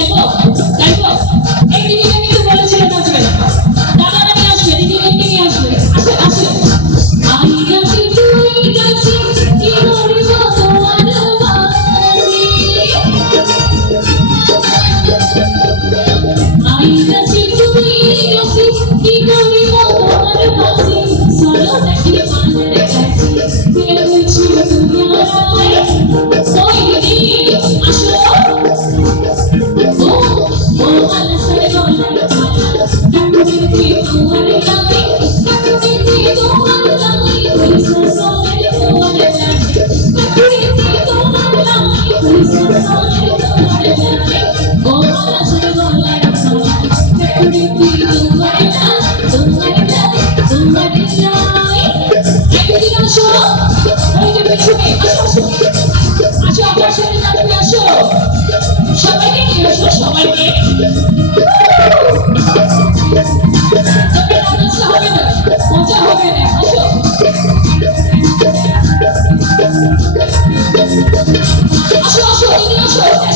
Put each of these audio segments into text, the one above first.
তাই তো তাই তো Jesus.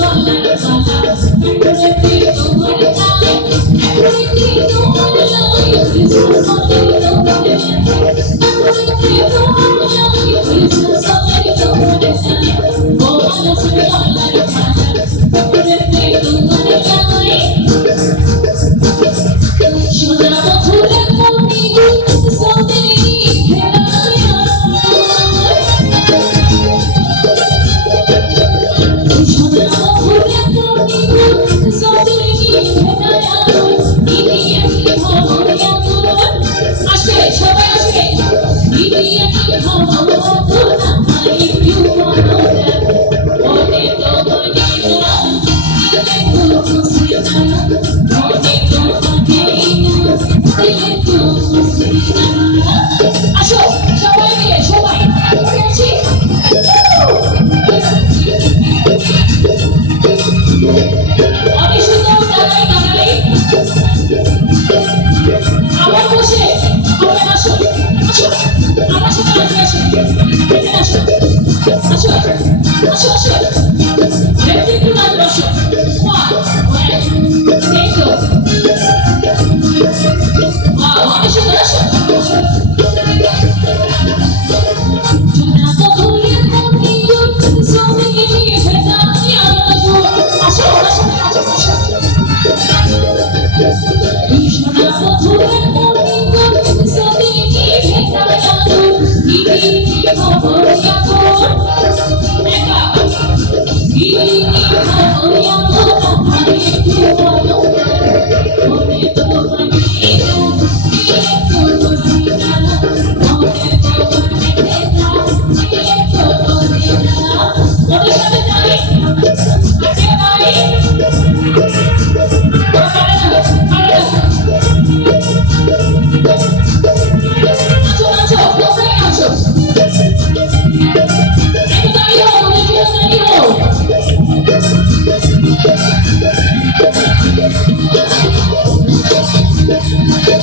Sometimes, sometimes. আসো সবাই মিলে সবাই আমি শুধু দাঁড়াই দাঁড়ালেই আমার বসে আসো আসো আমার সাথে আসো